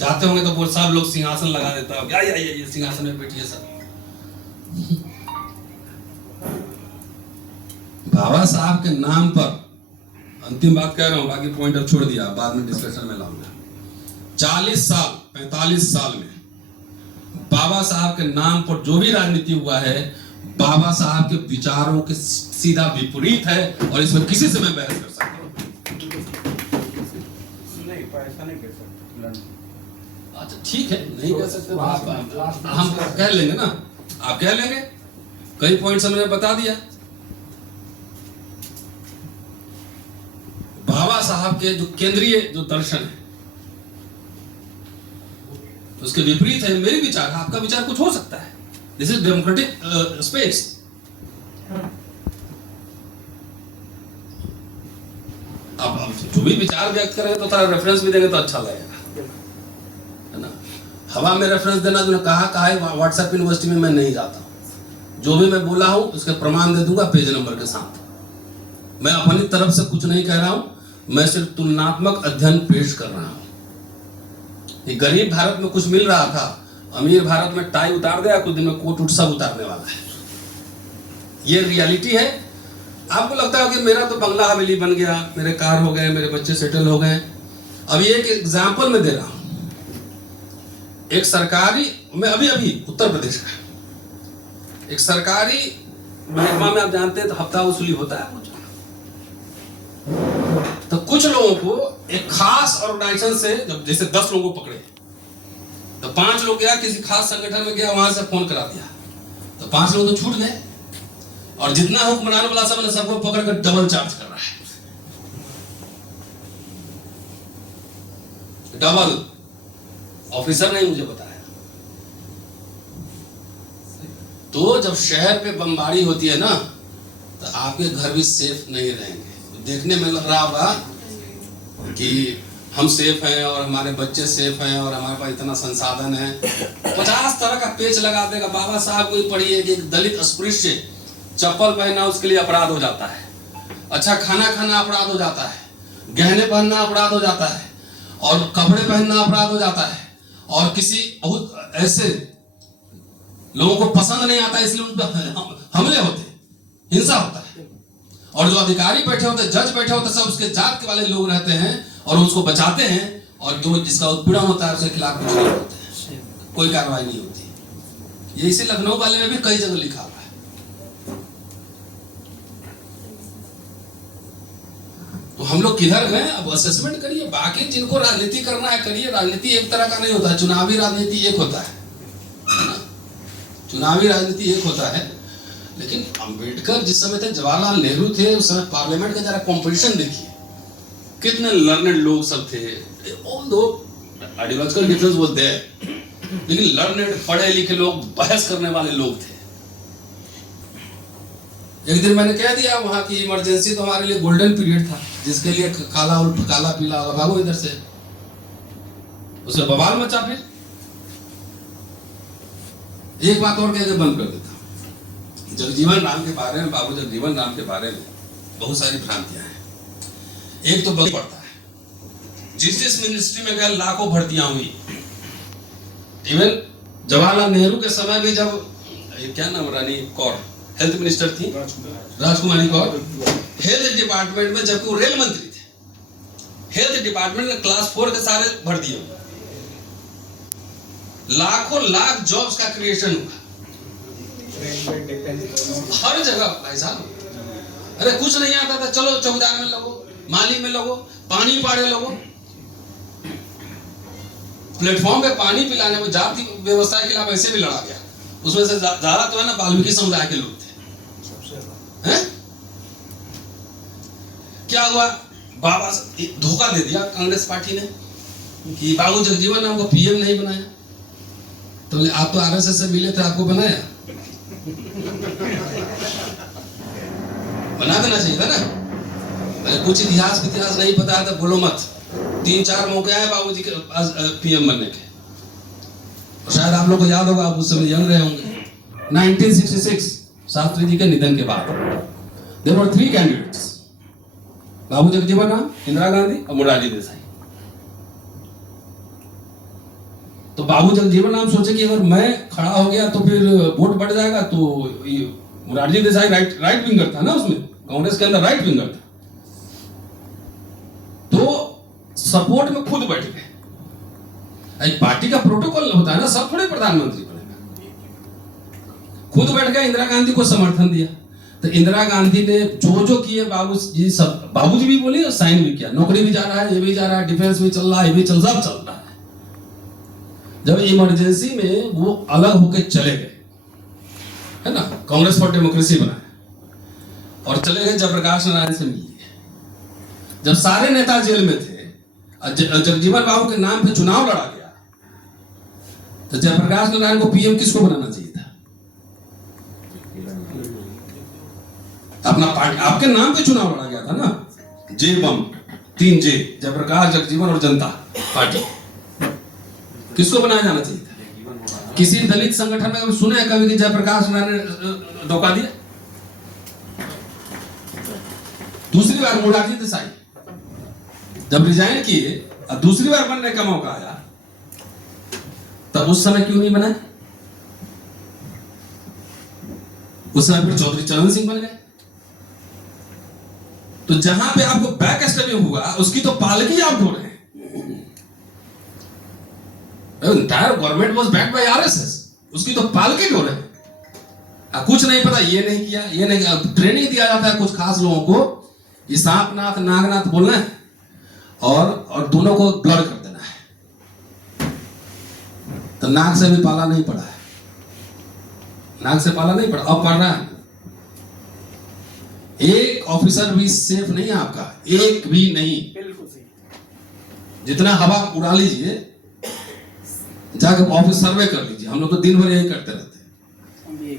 जाते होंगे तो बोल साहब लोग सिंहासन लगा देता हो, ये सिंहासन में बैठिए सब। बाबा साहब के नाम पर, अंतिम बात कह रहा हूं, बाकी पॉइंट अब छोड़ दिया, बाद में डिस्कशन में लाऊंगा। 40 साल 45 साल में बाबा साहब के नाम पर जो भी राजनीति हुआ है, बाबा साहब के विचारों के सीधा विपरीत है और इसमें किसी से मैं बहस कर सकता हूं। नहीं, ऐसा नहीं कह सकते। अच्छा ठीक है, नहीं कह सकते तो हम कह लेंगे ना, आप कह लेंगे, कई पॉइंट्स हमने बता दिया। बाबा साहब के जो केंद्रीय जो दर्शन है उसके विपरीत है मेरे विचार, आपका विचार कुछ हो सकता है। This is democratic space. अब जो भी विचार व्यक्त करें तो थोड़ा रेफरेंस भी देंगे तो अच्छा लगेगा, है ना। हवा में रेफरेंस देना जो कहा है व्हाट्सएप यूनिवर्सिटी में मैं नहीं जाता, जो भी मैं बोला हूं उसके प्रमाण दे दूंगा पेज नंबर के साथ। मैं अपनी तरफ से कुछ नहीं कह रहा हूं, मैं सिर्फ तुलनात्मक अध्ययन पेश कर रहा हूं। ये गरीब भारत में कुछ मिल रहा था, अमीर भारत में टाई उतार दिया, कुछ दिन में कोट उट सब उतारने वाला है। ये रियलिटी है। आपको लगता है कि मेरा तो बंगला हवेली बन गया, मेरे कार हो गए, मेरे बच्चे सेटल हो गए। अब ये एक एग्जाम्पल मैं दे रहा हूं, एक सरकारी, मैं अभी उत्तर प्रदेश का एक सरकारी महकमा में, आप जानते हैं तो हफ्ता वसूली होता है कुछ, तो कुछ लोगों को एक खास ऑर्गेनाइजेशन से, जब जैसे 10 लोगों को पकड़े तो 5 लोग गया किसी खास संगठन में गया, वहां से फोन करा दिया तो 5 लोग तो छूट गए, और जितना हुक्मरान वाला सब ने सबको पकड़ कर डबल चार्ज कर रहा है, डबल। ऑफिसर ने मुझे बताया। तो जब शहर पे बमबारी होती है ना, तो आपके घर भी सेफ नहीं रहेंगे। देखने में लग रहा होगा कि हम सेफ हैं और हमारे बच्चे सेफ हैं और हमारे पास इतना संसाधन है, 50 तरह का पेच लगा देगा। बाबा साहब को ही पढ़िए कि एक दलित अस्पृश्य चप्पल पहनना उसके लिए अपराध हो जाता है, अच्छा खाना खाना अपराध हो जाता है, गहने पहनना अपराध हो जाता है, और कपड़े पहनना अपराध हो जाता है, और किसी बहुत ऐसे लोगों को पसंद नहीं आता इसलिए उन पर हमले होते, हिंसा होता है, और जो अधिकारी बैठे होते, जज बैठे होते, सब उसके जात के वाले लोग रहते हैं और उसको बचाते हैं, और जो जिसका उत्पीड़न होता है उसके खिलाफ कुछ नहीं होते हैं, कोई कार्रवाई नहीं होती। ये इसे लखनऊ वाले में भी कई जगह लिखा हुआ है। तो हम लोग किधर गए, अब असेसमेंट करिए। बाकी जिनको राजनीति करना है करिए, राजनीति एक तरह का नहीं होता है, चुनावी राजनीति एक होता है ना, चुनावी राजनीति एक होता है। लेकिन अंबेडकर जिस समय थे, जवाहरलाल नेहरू थे, उस समय पार्लियामेंट का जरा कॉम्पिटिशन देखिए, कितने लर्नेड लोग सब थे। Although ideological difference was there, लेकिन लर्नेड पढ़े लिखे लोग, बहस करने वाले लोग थे। एक दिन मैंने कह दिया वहां की इमरजेंसी तो हमारे लिए गोल्डन पीरियड था, जिसके लिए काला और काला पीला भागो इधर से, उसे बवाल मचा। फिर एक बात और कह के बंद कर देता हूं, जगजीवन राम के बारे में, बाबू जगजीवन राम के बारे में बहुत सारी भ्रांतियां हैं। एक तो बहुत पड़ता है, जिस मिनिस्ट्री में गए लाखों भर्तियां हुई। इवन जवाहरलाल नेहरू के समय भी, जब क्या नाम, रानी कौर हेल्थ मिनिस्टर थी, राजकुमारी कौर, हेल्थ डिपार्टमेंट में, जबकि वो रेल मंत्री थे, हेल्थ डिपार्टमेंट में क्लास 4 के सारे भर्ती हुए, लाखों लाख जॉब्स का क्रिएशन हुआ हर जगह। भाई साहब, अरे कुछ नहीं आता था, चलो चौकीदार में लगो, माली में लगो, पानी पाड़े लगो। प्लेटफॉर्म पे पानी पिलाने में जाति व्यवस्था के खिलाफ ऐसे भी लड़ा गया, उसमें से ज्यादा तो है ना वाल्मीकि समुदाय के लोग थे। हैं? क्या हुआ, बाबा धोखा दे दिया कांग्रेस पार्टी ने कि बाबू जगजीवन राम को पीएम नहीं बनाया। तो आप तो आरएसएस से मिले थे, आपको बनाया, बना देना चाहिए था ना। कुछ इतिहास नहीं पता है तो बोलो मत। 3-4 मौके आए बाबूजी के पीएम बनने के, और शायद आप लोग को याद होगा, आप उस समय यंग रहे होंगे। 1966 शास्त्री जी के निधन के बाद देयर वर 3 कैंडिडेट्स, बाबू जगजीवन राम, इंदिरा गांधी और मोरारजी देसाई। तो बाबू जगजीवन राम सोचे कि अगर मैं खड़ा हो गया तो फिर वोट बढ़ जाएगा। तो मोरारजी देसाई राइट विंगर था ना, उसमें कांग्रेस के अंदर राइट विंगर था, तो सपोर्ट में खुद बैठ गए। एक पार्टी का प्रोटोकॉल होता है ना, सब थोड़े प्रधानमंत्री बनेगा, खुद बैठ के इंदिरा गांधी को समर्थन दिया। तो इंदिरा गांधी ने जो किए बाबूजी सब, बाबूजी भी बोली और साइन भी किया। नौकरी भी जा रहा है, ये भी जा रहा है, डिफेंस भी चल रहा है, ये भी सब चल रहा है। जब इमरजेंसी में वो अलग होके चले गए, है ना, कांग्रेस फॉर डेमोक्रेसी बनाए और चले गए जयप्रकाश नारायण से मिलिए। जब सारे नेता जेल में थे, जगजीवन बाबू के नाम पे चुनाव लड़ा गया, तो जयप्रकाश नारायण को पीएम किसको बनाना चाहिए था? अपना पार्टी, आपके नाम पे चुनाव लड़ा गया था ना, जे बम 3 जे, जयप्रकाश, जगजीवन और जनता पार्टी। किसको बनाया जाना चाहिए था? किसी दलित संगठन में सुने कभी कि जयप्रकाश नारायण ने धोखा दिया? दूसरी बार मोरारजी देसाई जब रिजाइन किए और दूसरी बार बनने का मौका आया, तब उस समय क्यों नहीं बना? उस समय फिर चौधरी चरण सिंह बन गए। तो जहां पे आपको बैक स्टेपिंग हुआ, उसकी तो पालकी आप ढो रहे हैं। Entire government was backed by RSS, उसकी तो पालकी ढो रहे हैं। कुछ नहीं पता, ये नहीं किया, ये नहीं किया। ट्रेनिंग दिया जाता है कुछ खास लोगों को, ये सांपनाथ नागनाथ बोलना है और दोनों को ब्लर कर देना है। तो नाग से भी पाला नहीं पड़ा है, नाग से पाला नहीं पड़ा, अब पड़ रहा है। एक ऑफिसर भी सेफ नहीं है आपका, एक भी नहीं। जितना हवा उड़ा लीजिए, जाकर ऑफिस सर्वे कर लीजिए। हम लोग तो दिन भर यही करते रहते हैं।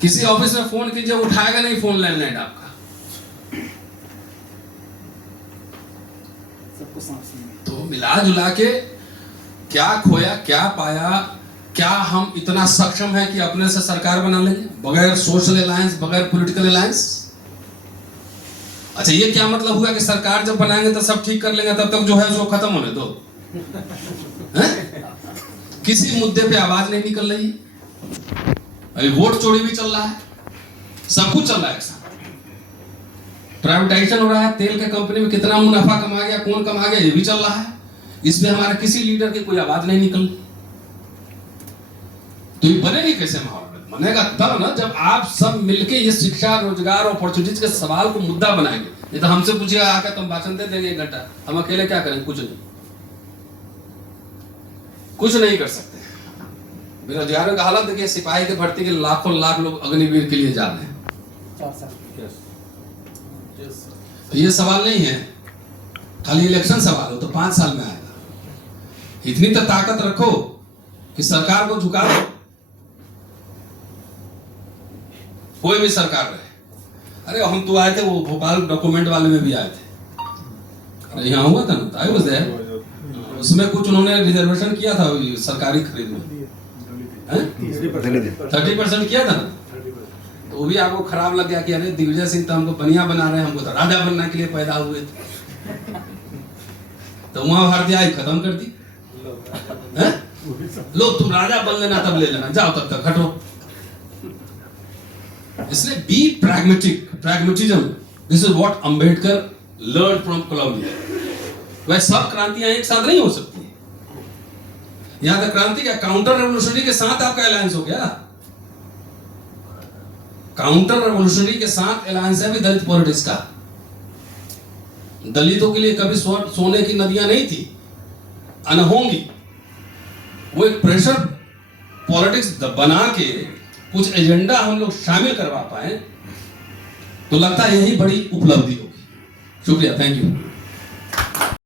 किसी ऑफिस में फोन कीजिए, उठाएगा नहीं फोन, लैंडलाइन आपका। तो मिला जुला के क्या खोया क्या पाया? क्या हम इतना सक्षम है कि अपने से सरकार बना लेंगे बगैर सोशल अलायंस, बगैर पॉलिटिकल अलायंस? अच्छा, ये क्या मतलब हुआ कि सरकार जब बनाएंगे तो सब ठीक कर लेंगे, तब तक जो है उसको खत्म होने दो? किसी मुद्दे पे आवाज नहीं निकल रही है। अभी वोट चोरी भी चल रहा है, सब कुछ चल रहा है एक साथ। प्राइवेटाइजेशन हो रहा है, तेल के कंपनी में कितना मुनाफा कमा गया, कौन कमा गया, ये भी चल रहा है। इसमें हमारे किसी लीडर की कोई आवाज नहीं निकल रही। तो ये बनेगी कैसे माहौल? बनेगा तब ना जब आप सब मिलके ये शिक्षा, रोजगार, अपॉर्चुनिटीज के सवाल को मुद्दा बनाएंगे। नहीं तो हमसे पूछिएगा आकर, तुम भाषण दे देंगे 1 घंटा, हम अकेले क्या करेंगे? कुछ नहीं, कुछ नहीं कर सकते। बेरोजगारों का हालत देखिए, सिपाही की भर्ती के लाखों लाख लोग अग्निवीर के लिए जा रहे हैं। 4 साल। तो ये सवाल नहीं है खाली इलेक्शन सवाल हो तो 5 साल में आएगा। इतनी तो ताकत रखो कि सरकार को झुका दो, कोई भी सरकार रहे। अरे हम तो आए थे, वो भोपाल डॉक्यूमेंट वाले में भी आए थे, अरे यहाँ हुआ था ना, आई वाज देयर। उसमें कुछ उन्होंने रिजर्वेशन किया था सरकारी खरीद में, 30% किया था ना। तो वो भी आपको खराब लग गया कि अरे दिग्विजय सिंह तो हमको बनिया बना रहे हैं, हमको तो राजा बनने के लिए पैदा हुए थे। तो वहां भारतीय आई खत्म कर दी। लो तुम राजा बन लेना, तब ले लेना, जाओ तब तक हटो। इसलिए be pragmatic, pragmatism, this is what Ambedkar learn from Columbia. वह सब क्रांतियां एक साथ नहीं हो सकती। यहां तक क्रांति का काउंटर रेवोल्यूशनरी के साथ आपका अलायंस हो गया। काउंटर रेवोल्यूशनरी के साथ अलायंस है भी दलित पॉलिटिक्स का। दलितों के लिए कभी सोने की नदियां नहीं थी, अनहोंगी। वो एक प्रेशर पॉलिटिक्स बना के कुछ एजेंडा हम लोग शामिल करवा पाए, तो लगता है यही बड़ी उपलब्धि होगी। शुक्रिया, थैंक यू।